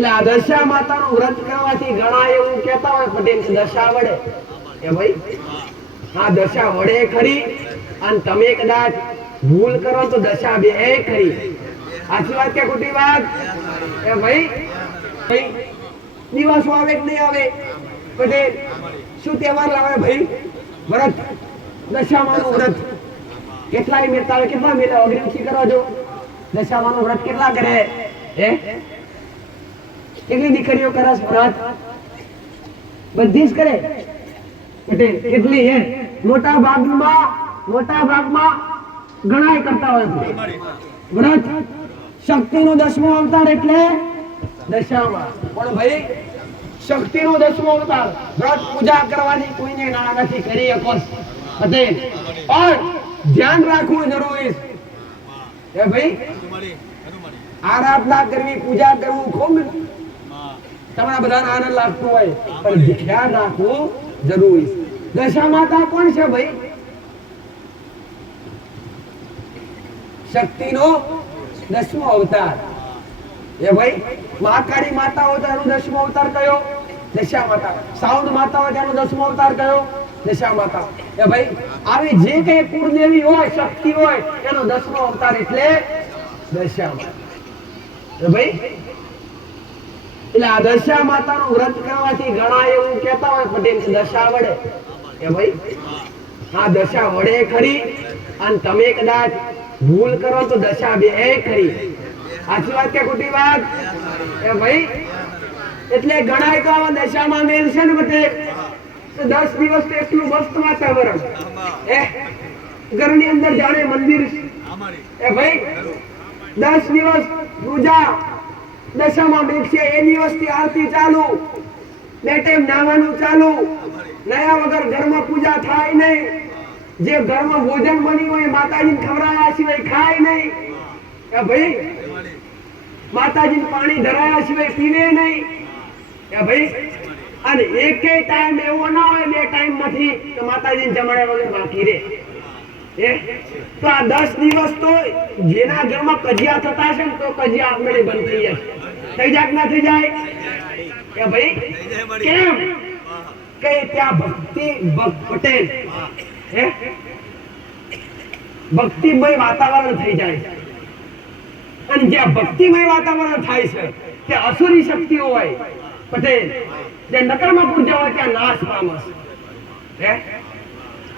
એટલે આ દશા માતાનું વ્રત કરવાથી ઘણા એવું કહેતા હોય પટેલ કે દશા વડે. એ ભાઈ હા દશા વડે ખરી, અને તમે કદાચ ભૂલ કરો તો દશા બે ખરી. સાચી વાત કે ખોટી વાત? એ ભાઈ દિવસ આવે કે નહીં આવે પટેલ? શું તહેવાર લાવે ભાઈ? વ્રત, દશામાનું વ્રત. કેટલાય મેળા આવે, કેટલા મેળા અગ્નિથી કરો છો? દશામાનું વ્રત કેટલા કરે? કેટલી દીકરીઓ કરે વ્રત? બધી જ કરે પટેલ. કેટલી હે? મોટા ભાગમાં ઘણાય કરતા હોય વ્રત. શક્તિનો 10મો અવતાર એટલે દશામાં. પણ ભાઈ શક્તિનો 10મો અવતાર વ્રત પૂજા કરવાની કોઈને ના નથી કરી શકો પટેલ. પણ ધ્યાન રાખવું જરૂરી છે ભાઈ. આરાધના કરવી, પૂજા કરવું ખૂબ તમારા બધાને આનંદ લાગતો હોય, પણ ધ્યાન રાખવું જરૂરી છે. દશા માતા કોણ છે ભાઈ? શક્તિનો 10મો અવતાર. એ ભાઈ મહાકાળી માતા હોય તો એનો 10મો અવતાર કયો? દશા માતા. સાઉન્ડ માતા હોય તેનો 10મો અવતાર કયો? દશા માતા. એ ભાઈ આવી જે કઈ કુળદેવી હોય, શક્તિ હોય, એનો 10મો અવતાર એટલે દશા માતા. એ ભાઈ એટલે આ દશા માતાનું વ્રત કરવાથી ઘણા એવું કહેતા હોય પટેલ કે દશા વડે. એ ભાઈ હા દશા વડે ખરી, અને તમે કદાચ ભૂલ કરો તો દશા બે ખરી. સાચી વાત કે ખોટી વાત? એ ભાઈ એટલે ઘણા તો આવા દશામાં મેલ છે ને પટેલ, 10 દિવસ તો એટલું મસ્ત વાતાવરણ, ઘરની અંદર જાણે મંદિર. એ ભાઈ 10 દિવસ પૂજા દશામાં બેસશે. એ દિવસથી આરતી ચાલુ, 2 ટાઈમ નાવાનું ચાલુ, નયા વગર ઘરમાં પૂજા થાય નહીં. જે ઘરમાં ભોજન બન્યું હોય માતાજીને ખવડાવ્યા સિવાય ખાય નહીં. એ ભાઈ માતાજીને પાણી ધરાયા સિવાય પીવે નહીં. એ ભાઈ અને એકે ટાઈમ એવો ના હોય 2 ટાઈમ માંથી તો માતાજીને જમાડ્યા વગર બાકી રહે. તો આ 10 દિવસ તો જેના ઘરમાં કજિયા થતા છે ને તો કજિયા આપણે બંધ થઈ જાય. થઈ જાય ના થઈ જાય? કે ભાઈ કેમ કે ત્યાં ભક્તિ પટેલ ભક્તિમય વાતાવરણ થઈ જાય છે. અને જ્યાં ભક્તિમય વાતાવરણ થાય છે ત્યાં અસુરી શક્તિઓ હોય પટેલ, જે નકામા પૂજા હોય ત્યાં નાશ પામે છે.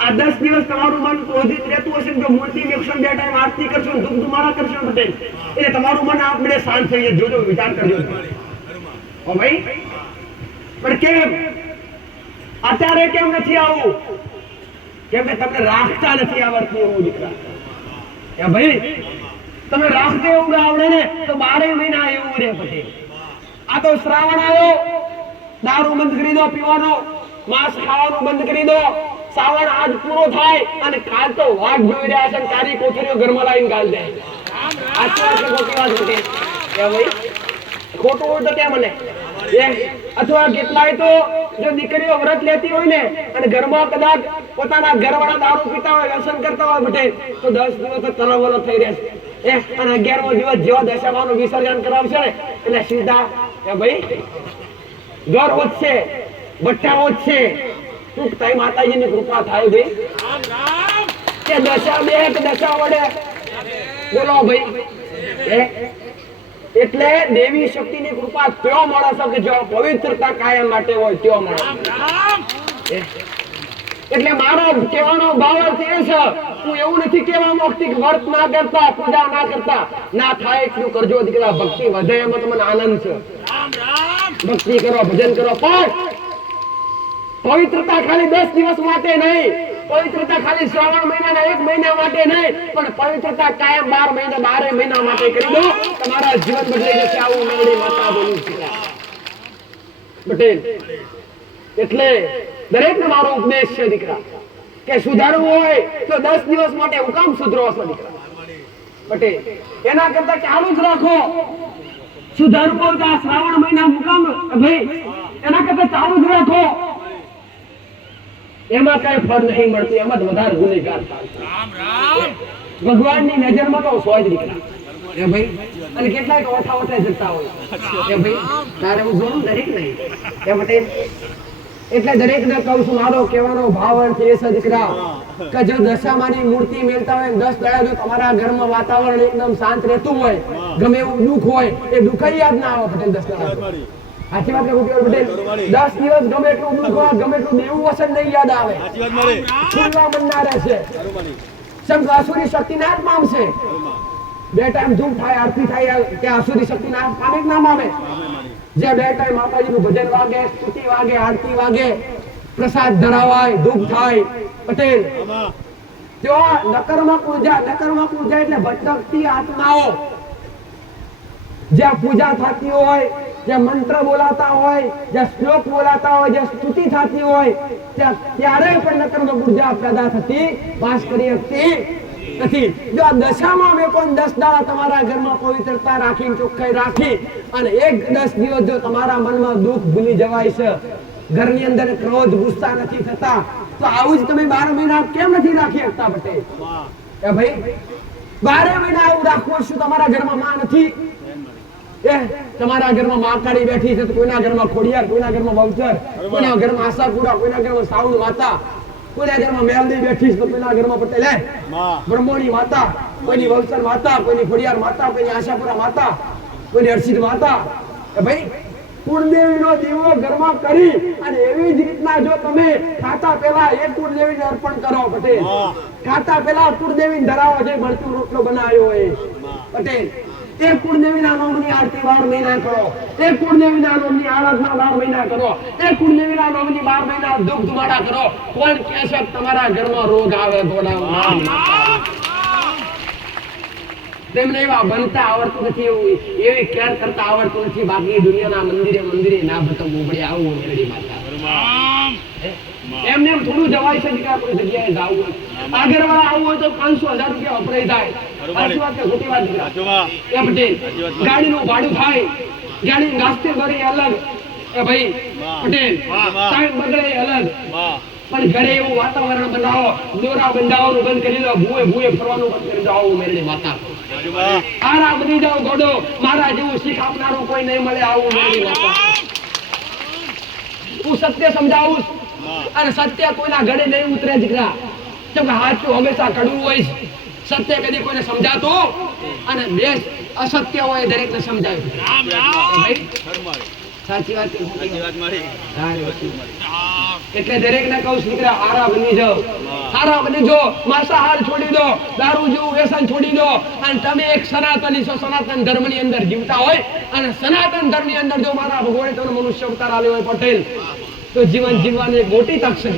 આ 10 દિવસ તમારું મન ક્રોધિત રહેતું હશે તો મૂર્તિ 102 ટાઈમ આરતી કરશો, ધૂપ ધુમારા કરશો પટેલ, એટલે તમારું મન આપણે શાંત થઈ જાય. જોજો, વિચાર કરજો. ઓ ભાઈ પણ કેમ અત્યારે કેમ નથી આવું? કેમ કે તમને રાખતા નથી આવડતું એવું દીકરા. એ ભાઈ તમે રાખતે એવું આવડે ને તો 12 મહિના એવું રહે પટેલ. આ તો શ્રાવણ આવ્યો, દારૂ બંધ કરી દો પીવાનો, માંસ ખાવાનું બંધ કરી દો. શ્રાવણ આજ પૂરો થાય અને કાલ તો વાટ જોઈ રહ્યા છે, તારી કોથળીઓ ઘરમાં લાવીને ગાલ દે. ખોટું હોય તો કેમ મને? અથવા કેટલાય તો જો દીકરીઓ વ્રત લેતી હોય ને અને ઘરમાં કદાચ પોતાના ઘરવાળા દારૂ પીતા હોય, વ્યસન કરતા હોય બટે, તો 10 દિવસ તલવલો થઈ રહેશે. અને 11મો દિવસ જેવા દશામાનું વિસર્જન કરાવશે ને એટલે સીધા ભાઈ ઘર વધશે, ભઠ્ઠા વધશે. ટૂંક થાય માતાજીની કૃપા થાય ભાઈ. કે દશા બે કે દશા વડે બોલો ભાઈ. એટલે દેવી શક્તિની કૃપા ત્યો મળે છે કે જો પવિત્રતા કાયમ માટે હોય ત્યો મળે. એટલે મારો કહેવાનો ભાવ એ છે, હું એવું નથી કહેવા માંગતી કે વ્રત ના કરતા, પૂજા ના કરતા, ના થાય એટલું કરજો દીકરા. ભક્તિ વધે એમાં તમને આનંદ છે. ભક્તિ કરો, ભજન કરો, પણ પવિત્રતા ખાલી 10 દિવસ માટે નહીં, પવિત્રતા ખાલી શ્રાવણ મહિનાના 1 મહિના માટે નહીં, પણ પવિત્રતા કાયમ 12 મહિના માટે કરી દો. તમારા જીવન બદલાઈ જશે. આવું મેળી માતા બોલું છું પટેલ. એટલે દરેકને મારો ઉપદેશ છે દીકરા કે સુધારવું હોય તો 10 દિવસ માટે હું કામ સુધરો છો દીકરા પટેલ? એના કરતા ચાલુ જ રાખો. સુધારવું હોય તો આ શ્રાવણ મહિના મુકામ ભાઈ એના કરતા ચાલુ જ રાખો. એમાં કઈ ફળ નહીં મળતું, એમાં જ વધારે ગુનેગાર થાય. ભગવાનની નજરમાં તો સોય જ દીકરા. એ ભાઈ અને કેટલાય ઓઠા જતા હોય એ ભાઈ તારે હું જોઉં દરેક નહીં એ પટેલ એટલે દરેક ને કહું છું મારો કહેવાનો ભાવ છે એ સદીકરા કે જો દશામાની મૂર્તિ મેલતા હોય 10 દાડા જો તમારા ઘરમાં વાતાવરણ એકદમ શાંત રહેતું હોય ગમે એવું દુઃખ હોય એ દુઃખ યાદ ના આવે પટેલ 10 દાડા સાચી વાત કે પટેલ 10 દિવસ ગમે એટલું દુઃખ હોય ગમે એટલું દેવું વસન નહીં યાદ આવે સાચી વાત મારી ખુલ્લા મનના રહેશે સબ આસુરી શક્તિ ના પામશે બે ટાઈમ ધૂપ થાય આરતી થાય કે આસુરી શક્તિ ના પામે કે ના પામે જે બે ટાઈમ માતાજીનું ભજન વાગે સ્તુતિ વાગે આરતી વાગે પ્રસાદ ધરાવાય ધૂપ થાય પટેલ જો નકર્મક પૂજા એટલે ભટકતી આત્માઓ જ્યાં પૂજા થતી હોય જ્યાં મંત્ર બોલાતા હોય જ્યાં શ્લોક બોલાતા હોય જ્યાં સ્તુતિ થતી હોય ત્યાં ત્યારે પણ નકર્મક ઉર્જા પેદા થતી વાસ કરી શકતી નથી જો આ દશામાં મેં કોઈ 10 દાડા તમારા ઘરમાં પવિત્રતા રાખી ચોખ્ખાઈ રાખી અને એક 10 દિવસ જો તમારા મનમાં દુઃખ ભૂલી જવાય છે ઘરની અંદર ક્રોધ ગુસ્સા નથી થતા તો આવું જ તમે 12 મહિના કેમ નથી રાખી શકતા પટેલ એ ભાઈ 12 મહિના આવું રાખવું શું તમારા ઘરમાં માં નથી એ તમારા ઘરમાં માકાળી બેઠી છે તો કોઈના ઘરમાં ખોડિયાર કોઈના ઘરમાં બહુચર કોઈના ઘરમાં આશાપુરા કોઈના ઘરમાં સાઉન્ડ માતા કોઈના ઘરમાં મેલડી બેઠી છે તો કોઈના ઘરમાં પટેલ હે બ્રહ્મોણી માતા કોઈની બહુચર માતા કોઈની ખોડિયાર માતા કોઈની આશાપુરા માતા કોઈની હર્ષિત માતા એ ભાઈ કુળદેવીનો દીવો ઘરમાં કરી અને એવી જ રીતના જો તમે ખાતા પહેલા એક કુળદેવીને અર્પણ કરો પટેલ ખાતા પહેલા કુળદેવીને ધરાવો જે બળતું રોટલો બનાવ્યો હોય પટેલ એક કુળદેવીના નામની આરતી 12 મહિના કરો એક કુળદેવીના નામની આરાધના 12 મહિના કરો એક કુળદેવીના નામની 12 મહિના ધૂપ ધુમાડા કરો કોણ કહે છે તમારા ઘરમાં રોગ આવે ગોડામાં તેમને એવા બનતા આવડતું નથી એવી કેર કરતા આવડતું નથી બાકી દુનિયાના મંદિરે ના ભટક ઉભડે આવું મેરડી માતા એમને થોડું જવાય છે કે આપણે જગ્યાએ જાવું આગળ વાળા આવું હોય તો 500,000 રૂપિયા વપરાઈ જાય સાચી વાત કે ખોટી વાત એ પટેલ ગાડીનું ભાડું થાય ગાડી નાસ્તે કરી અલગ એ ભાઈ પટેલ ટાઈમ બગડે અલગ પણ ઘરે એવું વાતાવરણ બનાવો દોરા બંધાવવાનું બંધ કરી દો ભૂએ ફરવાનું બંધ કરી દો આવું મેરડી માતા આરા બની જાવ ગોડો મારા જેવું શીખ આપનારું કોઈ નહીં મળે આવું મેરડી માતા હું સત્ય સમજાવું અને સત્ય કોઈના ગળે નહીં ઉતરે દીકરા કેમ કે સાચું હંમેશા કડવું હોય સત્ય કદી કોઈને સમજાતું અને બે અસત્ય હોય દરેકને સમજાય રામ રામ સાચી વાત મારી એટલે દરેકને કહું છું દીકરા હારા બની જો માંસાહાર છોડી દો દારૂ જેવું વ્યસન છોડી દો અને તમે એક સનાતની છો સનાતન ધર્મની અંદર જીવતા હોય અને સનાતન ધર્મની અંદર જો મારા ભગવાને તમને મનુષ્ય અવતાર આપ્યો હોય પટેલ તો જીવન જીવવાની એક મોટી તક છે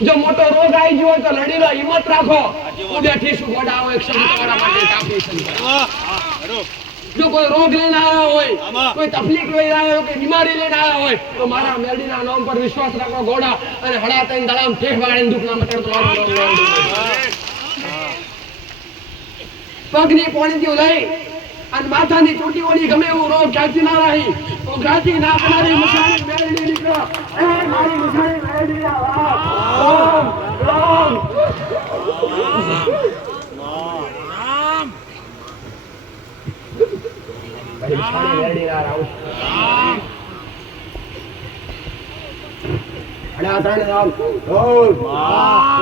જો મોટો રોગ આવી ગયો હોય તો લડી લો હિંમત રાખો હું બેઠી છું ગોડા આવો એક શબ્દ તમારા માટે કાપી છે જો કોઈ રોગ લઈને આવ્યો હોય કોઈ તકલીફ લઈને આવ્યો કે બીમારી લઈને આવ્યો હોય તો મારા મેરડીના નામ પર વિશ્વાસ રાખો ગોડા અને હડા તઈને દળામ ઠેઠ વાળીને દુઃખ ના મટે તો પગની પોણીથી લઈ અને માથાની ચોટીઓની ગમે એવું રોગ ક્યાંથી ના રહી તો ગાતી ના બનાવી મસાણી મેરડી નીકળો એ મારી મસાણી મેરડી ના રામ રામ મસાણી મેરડી ના રામ અડા ત્રણ રામ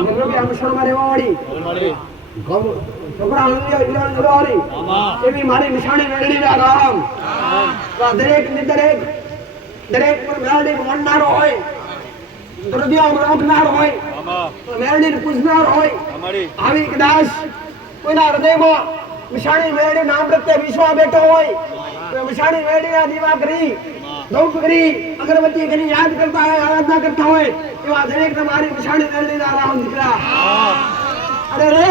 ગમે મસાણમાં રહેવા વાળી છોકરા એવી મારી નિશાની મેળવી રામ દરેક ને દરેક પર મેળવી માનનારો હોય હૃદય રોકનાર હોય મેળવી પૂછનાર હોય આવી કદાચ કોઈના હૃદયમાં નિશાની મેળવી નામ પ્રત્યે વિશ્વાસ બેઠો હોય તો નિશાની મેળવી દીવા કરી ધૂપ કરી અગરબત્તી કરી યાદ કરતા હોય આરાધના કરતા હોય એવા દરેક ને મારી નિશાની મેળવી રામ દીકરા અરે રે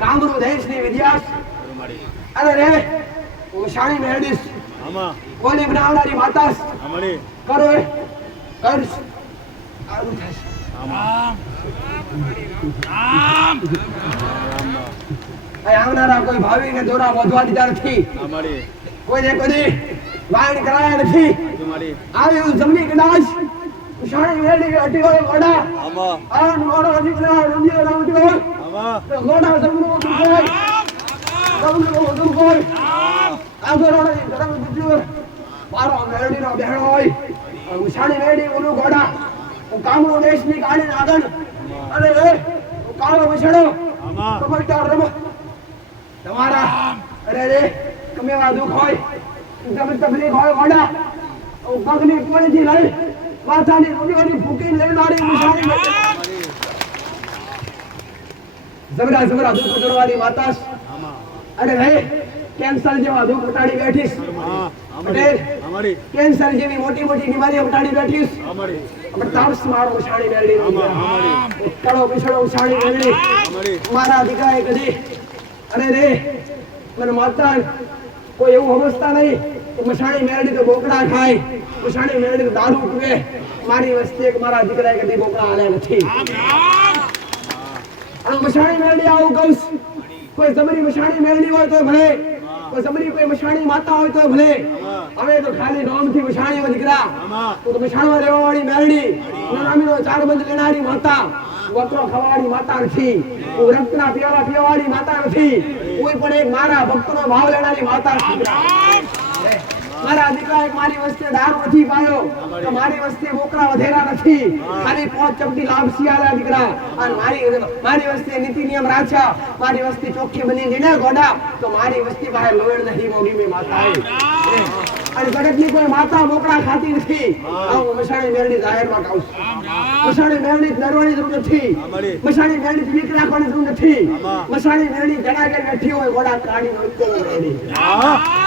કામરૂ દેશની વિદ્યાસ અરે રે હું શાણી મેળવીશ કોની બનાવનારી માતાસ કરો કરશ આવું થશે આવનારા કોઈ ભાવિ ને દોરા વધવા દીધા નથી કોઈને કોઈ વાયણ કરાયા નથી આવી જમણી કદાચ શાણી મેળી અટી હોય ગોડા આમાં આ નોરો અધિકરા રંજીઓ રામતી હોય આમાં તો ગોડા સમનો દુખોય સમનો દુખોય આ ગોડા ગરમ દુખ્યો મારો મેળી નો બેહણો હોય હું શાણી મેળી ઓલું ગોડા હું કામનો દેશની કાઢીને આગળ અને હું કાળો વિછડો આમાં કબડ્ડા રમો તમારા અરે રે કમેવા દુખ હોય ગમે તકલીફ હોય ગોડા હું પગની પોણીથી લઈ માથાની રૂડીઓની ફૂંકીને લઈ મારી નિશાની જબરા જબરા દુઃખ ઉતરવાની માતાશ અરે ભાઈ કેન્સર જેવા દુઃખ ઉતાડી બેઠીશ પટેલ કેન્સર જેવી મોટી મોટી બીમારી ઉતાડી બેઠીશ આપણે તાપસ મારો ઉછાળી મેળવી કડો પીછડો ઉછાળી મેળવી મારા દીકરાએ કદી અરે રે મને માતા કોઈ એવું સમજતા નહીં મસાણી મેળવી તો બોકડા ખાય મસાણી મેળવી તો દારૂ પીવે મારી વસ્તી એક મારા દીકરાએ કદી બોકડા હાલે નથી અને મસાણી મેળવી આવું કહું કોઈ જબરી મસાણી મેળવી હોય તો ભલે કોઈ જબરી કોઈ મસાણી માતા હોય તો ભલે હવે તો ખાલી નામથી મસાણીઓ દીકરા તો મસાણમાં રહેવાવાળી મેળવી નામીનો ચાર બંધ લેનારી માતા વત્રો ખવાડી માતા નથી હું રક્તના પીવાવાળી માતા નથી કોઈ પણ એક મારા ભક્તનો ભાવ લેનારી માતા દીકરા મારા દીકરા એક મારી વસ્તી દારૂ નથી પાયો તો મારી વસ્તી બોકરા વધેરા નથી ખાલી 5 ચપટી લાપસી આલ્યા દીકરા અને મારી વસ્તી નીતિ નિયમ રાખ્યા મારી વસ્તી ચોખ્ખી બની ગઈ ને ગોડા તો મારી વસ્તી બહાર લોયડ નહીં મોગી મે માતા અને જગતની કોઈ માતા બોકરા ખાતી નથી હું મસાણી મેળની જાહેરમાં કહું મસાણી મેળની ડરવાની જરૂર નથી મસાણી મેળની બીક રાખવાની જરૂર નથી મસાણી મેળની જણાગર બેઠી હોય ગોડા કાઢી નોકરી